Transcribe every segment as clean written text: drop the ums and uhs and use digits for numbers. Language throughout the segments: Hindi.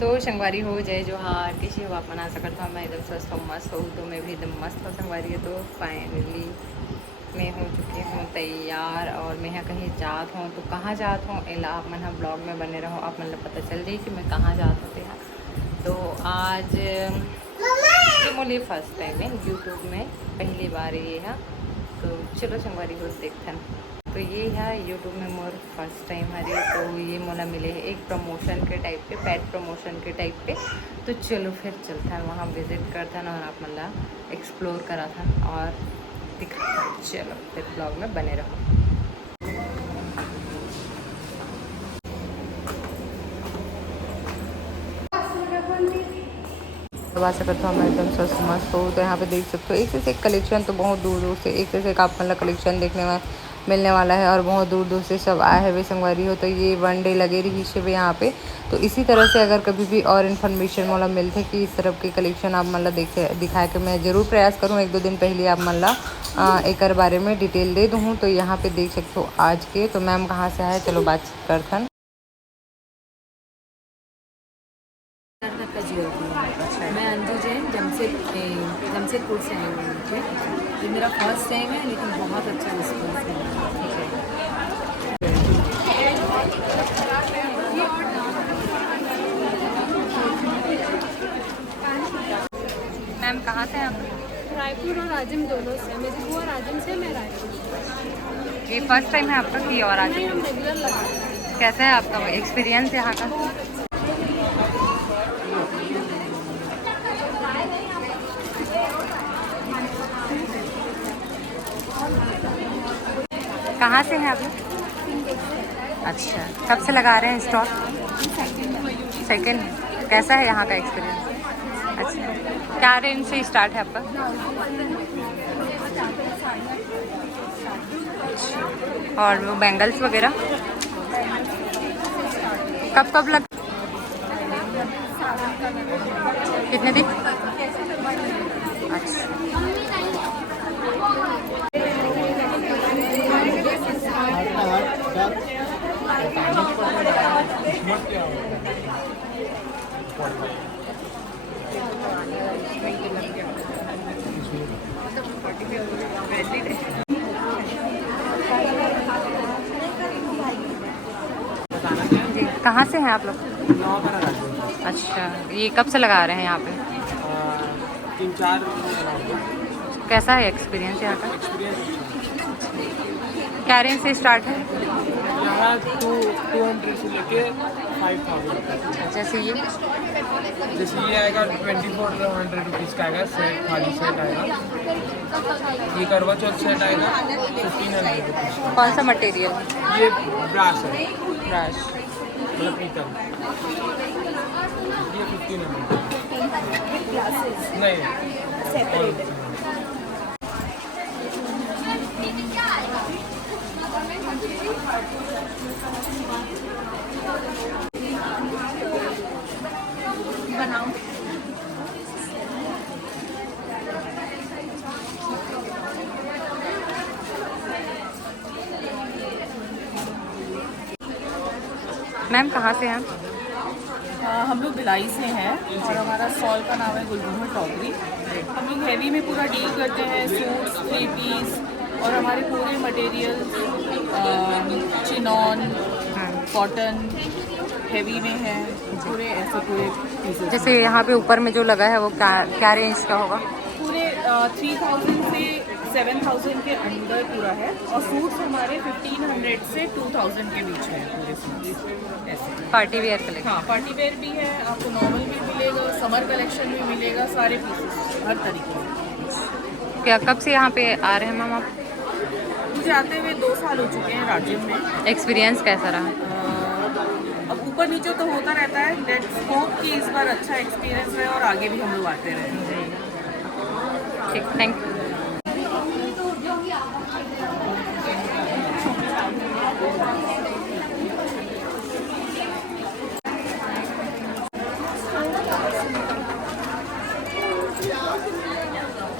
तो संगवारी हो जय जोहार किसी हो आप मना सकता हूँ। मैं एकदम स्वस्थ हूँ, मस्त हूँ, तो मैं भी एकदम मस्त हूँ संगवारी है। तो फाइनली मैं हो चुकी हूँ तैयार और मैं यहाँ कहीं जात हूँ। तो कहाँ जात हूँ एला आप मन ब्लॉग में बने रहो, आप मतलब पता चल जाए कि मैं कहाँ जात हूँ। तो आज ये मोली फर्स्ट टाइम है यूट्यूब में, पहली बार ये है। तो चलो संगवारी हो देखते हैं। तो ये है यूट्यूब में मोर फर्स्ट टाइम हरे। तो ये मोला मिले है एक प्रमोशन के टाइप पे, पेट प्रमोशन के टाइप पे। तो चलो फिर चलता है वहाँ विज़िट करता ना और आप मतलब एक्सप्लोर करा था और दिखा। चलो फिर ब्लॉग में बने रहो। दबा सकता हूँ मैं एकदम स्वस्थ मस्त हो। तो यहाँ पे देख सकते हो एक से एक कलेक्शन, तो बहुत दूर दूर से एक से एक आप मतलब कलेक्शन देखने में मिलने वाला है और बहुत दूर दूर से सब आए हैं वे संगवारी हो। तो ये वन डे लगे रही शिव यहाँ पे। तो इसी तरह से अगर कभी भी और इन्फॉर्मेशन मतलब मिलते कि इस तरह के कलेक्शन आप मतलब दिखाए के मैं ज़रूर प्रयास करूँ। एक दो दिन पहले आप मतलब एक बारे में डिटेल दे दूँ। तो यहाँ पे देख सकते हो आज के। तो मैम कहाँ से आए चलो बातचीत करथन। मैं अंजू जैन जमशेदपुर से आई हूँ। मुझे ये मेरा फर्स्ट टाइम है, लेकिन बहुत अच्छा रिस्पॉन्स है। मैम कहाँ से हैं आप? रायपुर और आजम दोनों से। मेरी बुआ राजम से, मैं रायपुर। ये फर्स्ट टाइम है आपका कि और आज? नहीं, हम रेगुलर लगाते हैं। कैसा है आपका एक्सपीरियंस यहाँ का? कहाँ से हैं आप लोग? अच्छा, कब से लगा रहे हैं स्टॉल? सेकंड। कैसा है यहाँ का एक्सपीरियंस? अच्छा, क्या रेंज से स्टार्ट है आपका? और वो बैंगल्स वगैरह कब कब लग कितने दिन? अच्छा, कहाँ से हैं आप लोग? अच्छा, ये कब से लगा रहे हैं यहाँ पे? 3-4। कैसा है एक्सपीरियंस यहाँ का? क्या रेंज से स्टार्ट है? यहाँ 200 से लेके 5000। जैसे ये जैसे ये आएगा 2400 रुपीज़ का आएगा सेट, खाली सेट आएगा। ये करवा चौथ सेट आएगा 1500 रुपीज़ का। कौन सा मटेरियल? ये ब्रास है, ब्रश। मतलब पीतल। ये 1500। नहीं मैम कहाँ से हैं? हम लोग भिलाई से हैं और हमारा स्टॉल का नाम है गुलमोहर टॉकरी। हम लोग हैवी में पूरा डील करते हैं, सूट्स, 3 पीस और हमारे पूरे मटेरियल चिनॉन, कॉटन, हैवी में है पूरे, ऐसे पूरे पीसेस। जैसे यहाँ पे ऊपर में जो लगा है वो क्या रेंज का होगा? पूरे 3000 से 7000 के अंदर पूरा है और सूट्स हमारे 1500 से 2000 के बीच में है पूरे सूट्स ऐसे। Party wear collection? हाँ, पार्टी वेयर भी है, आपको नॉर्मल भी मिलेगा, समर कलेक्शन भी मिलेगा, सारे पीसेस हर तरीके के। क्या कब से यहाँ पे आ रहे हैं मैम आप? मुझे आते हुए 2 साल हो चुके हैं राज्य में। एक्सपीरियंस कैसा रहा? अब ऊपर नीचे तो होता रहता है, लेट्स होप कि इस बार अच्छा एक्सपीरियंस रहे और आगे भी हम लोग आते रहें। ठीक, थैंक यू।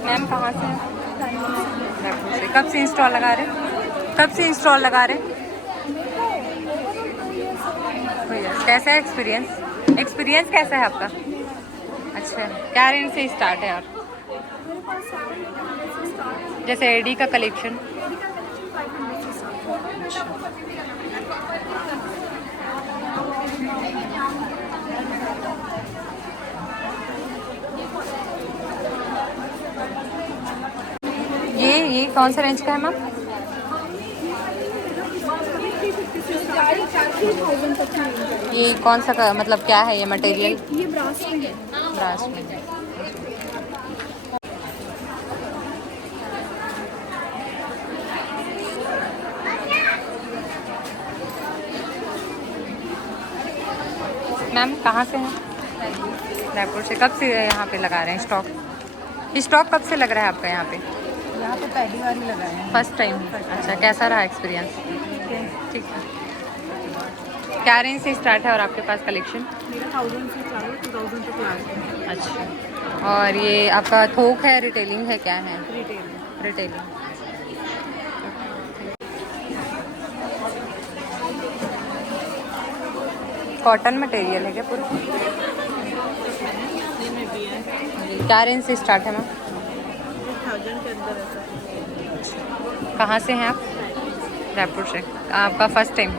मैम कहाँ से हैं? कब से इंस्टॉल लगा रहे हैं? कब से इंस्टॉल लगा रहे हैं? कैसा है एक्सपीरियंस? एक्सपीरियंस कैसा है आपका? अच्छा, क्या रेंज से स्टार्ट है? और मेरे पास 700 से स्टार्ट है। जैसे एडी का कलेक्शन? एडी का कलेक्शन 500 से स्टार्ट है। ये कौन सा रेंज का है मैम? 3000 तक की रेंज है। ये कौन सा का, मतलब क्या है ये मटेरियल? ये ब्रास में है। ब्रास में। मैम कहाँ से हैं? रायपुर से। कब से यहाँ पे लगा रहे हैं स्टॉक? स्टॉक कब से लग रहा है आपका यहाँ पे? यहाँ पे पहली बार ही लगाए हैं। First time? अच्छा, कैसा रहा एक्सपीरियंस? ठीक है। क्या रेंज से स्टार्ट है और आपके पास कलेक्शन? मेरा 1000 से चालू 2000 तक लास्ट है। अच्छा, और ये आपका थोक है, रिटेलिंग है, क्या है? Retail retailing. कॉटन मटेरियल है क्या पूरा? में भी है। क्या रेंज से स्टार्ट है मैम? 1000 के अंदर ऐसा। कहाँ से हैं आप? रायपुर से। आपका फर्स्ट टाइम,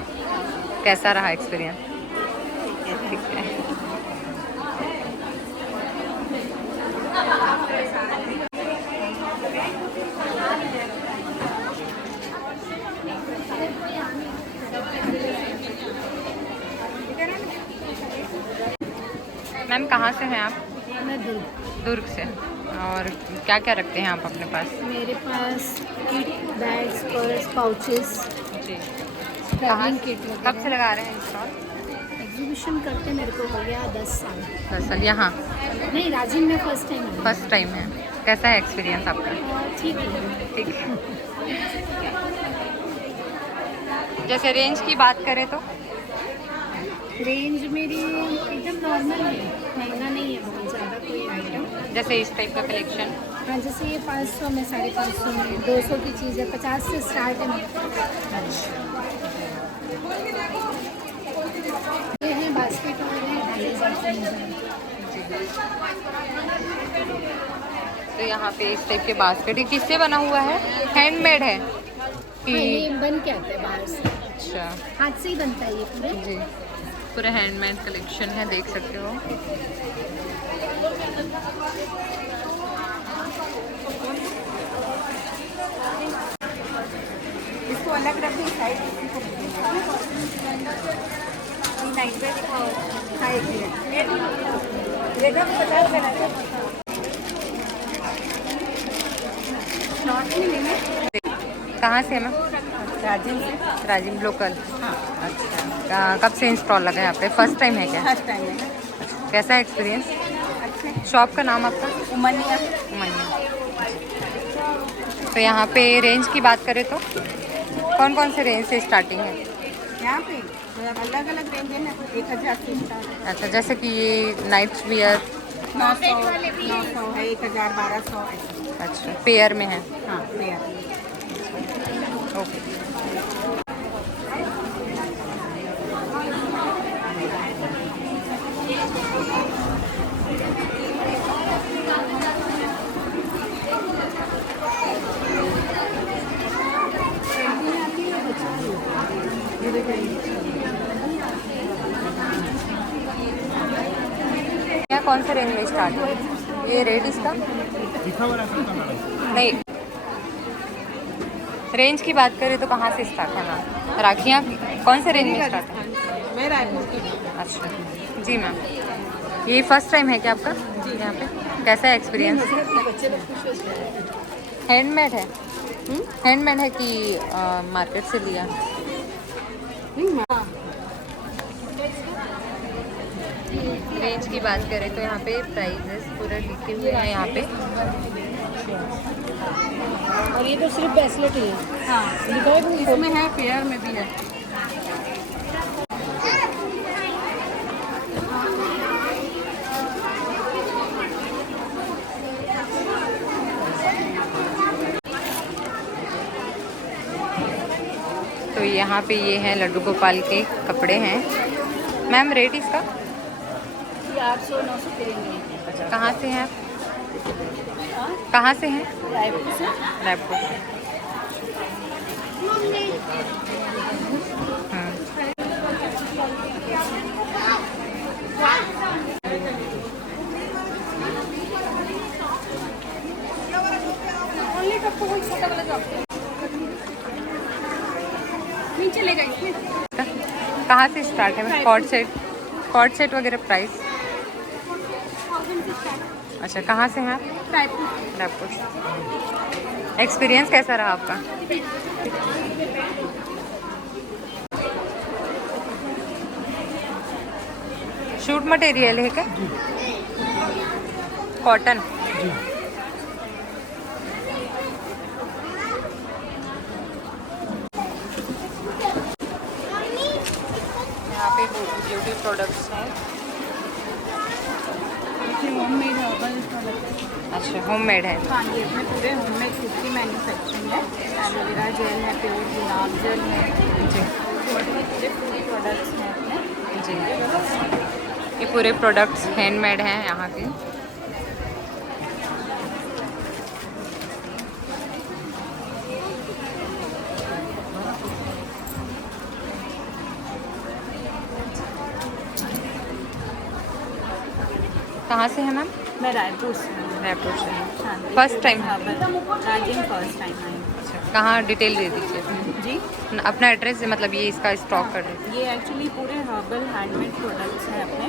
कैसा रहा एक्सपीरियंस? ठीक है। मैम कहाँ से हैं आप? मैं दुर्ग। दुर्ग से। और क्या क्या रखते हैं आप अपने पास? मेरे पास किट, बैग्स, पर्स, पाउचेस, जी। ट्रैवलिंग किट कब से लगा रहे हैं स्टॉल? एग्जीबिशन करते मेरे को हो गया 10 साल। 10 साल। यहाँ नहीं, राजिम में फर्स्ट टाइम है। फर्स्ट टाइम है। कैसा है एक्सपीरियंस आपका? ठीक है। ठीक है। जैसे रेंज की बात करें तो? रेंज मेरी एकदम नॉर्मल है, महंगा नहीं है बहुत ज़्यादा कोई आइटम। जैसे इस टाइप का कलेक्शन? हाँ, जैसे ये 500 में, 550 में, 200 की चीज़ है, 50 से स्टार्ट है मेरे पास। ये है बास्केट और है 2500। तो यहाँ पे इस टाइप के बास्केट, ये किससे बना हुआ है? हैंडमेड है कि? हाँ, ये बन के आता है बाहर से, अच्छा हाथ से ही बनता है ये पूरे। जी, पूरा हैंडमेड कलेक्शन है, देख सकते हो। इसको अलग रख दी साइड। हाँ, एक मिनट। लेगा 50 देना है। कहाँ से है मैम? राजिम से। राजिम लोकल। हाँ, अच्छा, कब से इंस्टॉल लगा है आप पे? फर्स्ट टाइम है क्या? फर्स्ट टाइम है। कैसा है एक्सपीरियंस? अच्छा, शॉप का नाम आपका? उमनिया। मनिया। तो यहाँ पे रेंज की बात करें तो कौन कौन से रेंज से स्टार्टिंग है? यहाँ पे अलग अलग रेंज है ना, 1000 से स्टार्ट। अच्छा, जैसे कि ये नाइट वियर? 900 है, 1000, 1200 ऐसे। अच्छा, पेयर में है? हाँ, पेयर। ओके। क्या कौन से रेंज में स्टार्ट है? ये रेट इसका नहीं, रेंज की बात करें तो कहाँ से स्टार्ट है मैम? राखियाँ कौन से रेंज में स्टार्ट है? मैं रायपुर की। अच्छा जी मैम, ये फर्स्ट टाइम है क्या आपका यहाँ पे? कैसा है एक्सपीरियंस? बच्चे लोग खुश होते हैं। हैंडमेड है? हैंडमेड है कि मार्केट से लिया? रेंज की बात करें तो यहाँ पे प्राइजेस पूरे लिखे हुए हैं यहाँ पे। और ये तो सिर्फ ब्रेसलेट ही है। हाँ, इसमें है, पेयर में भी है। तो यहाँ पे ये हैं लड्डू गोपाल के कपड़े हैं। मैम रेट इसका? 800-900 के रेंज में। अच्छा, कहाँ से हैं आप? हाँ, कहाँ से हैं? रायपुर से। रायपुर से। नहीं चलेगा इसमें। कहाँ से स्टार्ट है? कॉर्ड सेट वगैरह प्राइस? अच्छा, कहाँ से हैं आप? रायपुर। रायपुर। एक्सपीरियंस कैसा रहा आपका? शूट मटेरियल है क्या? कॉटन? यहाँ पे ब्यूटी प्रोडक्ट्स हैं। Homemade herbal product. अच्छा, होममेड है। हाँ, ये इसमें पूरे होममेड खुद की मैन्युफैक्चरिंग है। एलोवेरा जेल है, प्योर गुलाब जल है जी पूरे फूड प्रोडक्ट्स हैं अपने। जी, ये पूरे प्रोडक्ट्स हैंडमेड हैं यहाँ के। कहाँ से है मैम? मैं रायपुर से हूँ। रायपुर से। Shanti first time? Herbal Rajim first time आई हूँ। अच्छा, कहाँ डिटेल दे दीजिए जी, अपना एड्रेस, मतलब ये इसका स्टॉक कर दीजिए। ये एक्चुअली पूरे हर्बल हैंडमेड प्रोडक्ट्स हैं अपने।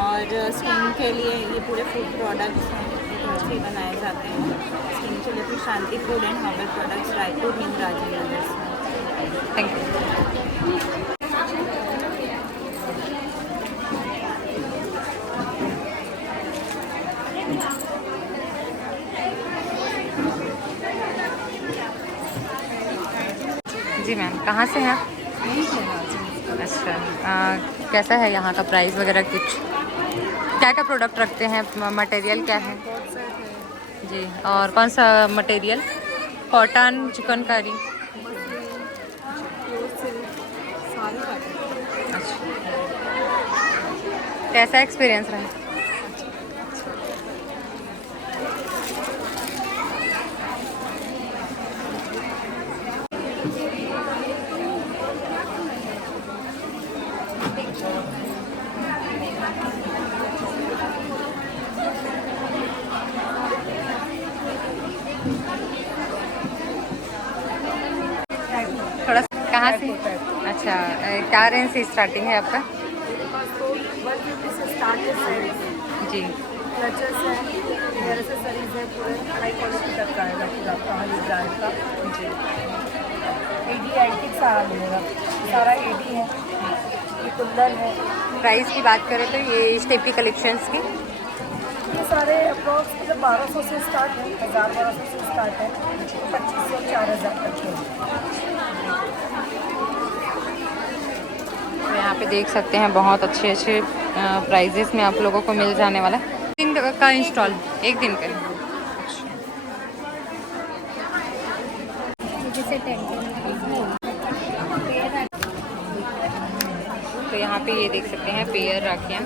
और स्किन के लिए ये पूरे फूड प्रोडक्ट्स हैं, घर पे बनाए जाते हैं। स्किन के लिए फिर Shanti food and herbal products, Raipur new Rajiv Nagar से। Thank you. जी मैम, कहाँ से हैं आप? अच्छा, कैसा है यहाँ का प्राइस वगैरह कुछ? क्या क्या प्रोडक्ट रखते हैं? मटेरियल क्या है? जी, और कौन सा मटेरियल? कॉटन, चिकनकारी? अच्छा, कैसा एक्सपीरियंस रहा? थोड़ा कहाँ से? अच्छा, क्या रेंज से स्टार्टिंग है आपका? से स्टार्ट है साइड जी क्लचेस है, एक्सेसरीज है, पूरे हाई क्वालिटी तक का आएगा पूरा आपका हर ब्रांड का। जी। एडी एंटिक सारा मिलेगा, सारा एडी है, ये कुंदन है। प्राइस की बात करें तो ये इस टाइप की कलेक्शंस की ये सारे अप्रॉक्स मतलब 1200 से स्टार्ट है, 1000-1200 से स्टार्ट है, 2500-4000 तक है। तो यहाँ पे देख सकते हैं बहुत अच्छे अच्छे प्राइजेस में आप लोगों को मिल जाने वाला है। दिन का इंस्टॉल, एक दिन का? जैसे तो यहाँ पे ये देख सकते हैं पेयर राखियाँ।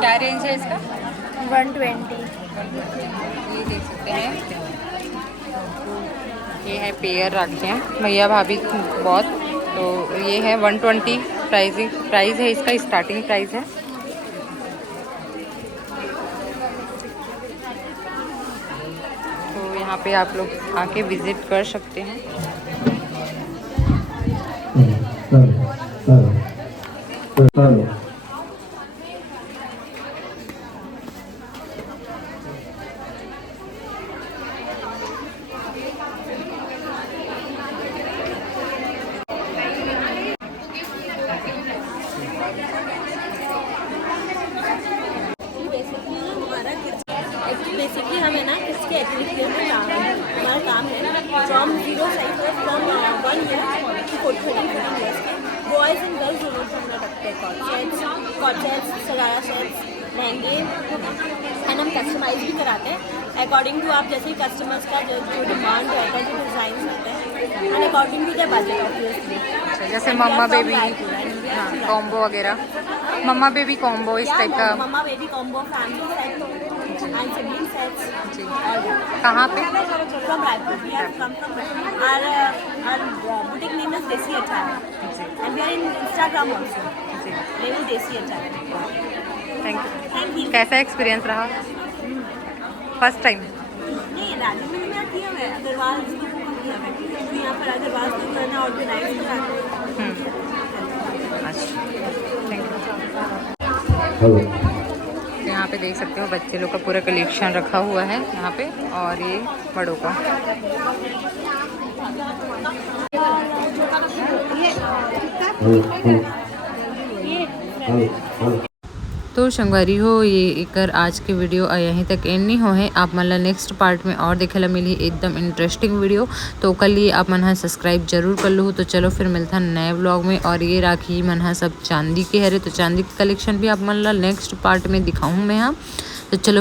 क्या रेंज है इसका? 120। ये देख सकते हैं, ये है पेयर राखियाँ भैया भाभी बहुत। तो ये है 120 प्राइस है इसका, स्टार्टिंग प्राइस है। तो यहाँ पे आप लोग आके विजिट कर सकते हैं। बेसिकली हमें ना किसके एक्टिविटी में काम है, हमारा काम है from 0 size from 1 year to 14 years के बॉयज़ एंड गर्ल्स सकते हैं कॉर्ड सेट्स, सरारा सेट्स, लहंगे, एंड हम कस्टमाइज भी कराते हैं अकॉर्डिंग टू आप जैसे कस्टमर्स का जो डिमांड रहता है, जो डिज़ाइन होते हैं, and according to the budget obviously. जैसे मम्मा बेबी, हाँ, कॉम्बो वगैरह, मम्मा बेबी कॉम्बो इस टाइप का। Mamma baby combo, family set and sibling sets. जी, कहाँ पे? From Raipur. We have come from Raipur. Our boutique name is Desi Attire. And we are in Instagram also. Name is Desi Attire. Thank you. Thank you. कैसा एक्सपीरियंस रहा फर्स्ट टाइम? नहीं, राजू में मेरा किया हुआ है, अग्रवाल जी को किया हुआ है। तो यहाँ पर अग्रवाल को करना ऑर्गेनाइज कराते हैं। अच्छा, थैंक यू। यहाँ पे देख सकते हो बच्चे लोग का पूरा कलेक्शन रखा हुआ है यहाँ पे, और ये बड़ों का। तो संगवारी हो, ये एकर आज के वीडियो यहीं तक एंड नहीं हो है। आप मन ला नेक्स्ट पार्ट में और देखे ला मिली एकदम इंटरेस्टिंग वीडियो, तो कल लिए आप मन सब्सक्राइब जरूर कर लो। तो चलो फिर मिलता है नए व्लॉग में। और ये राखी मन सब चांदी के हरे, तो चांदी के कलेक्शन भी आप मन ला नेक्स्ट पार्ट में दिखाऊँ मैं यहाँ। तो चलो।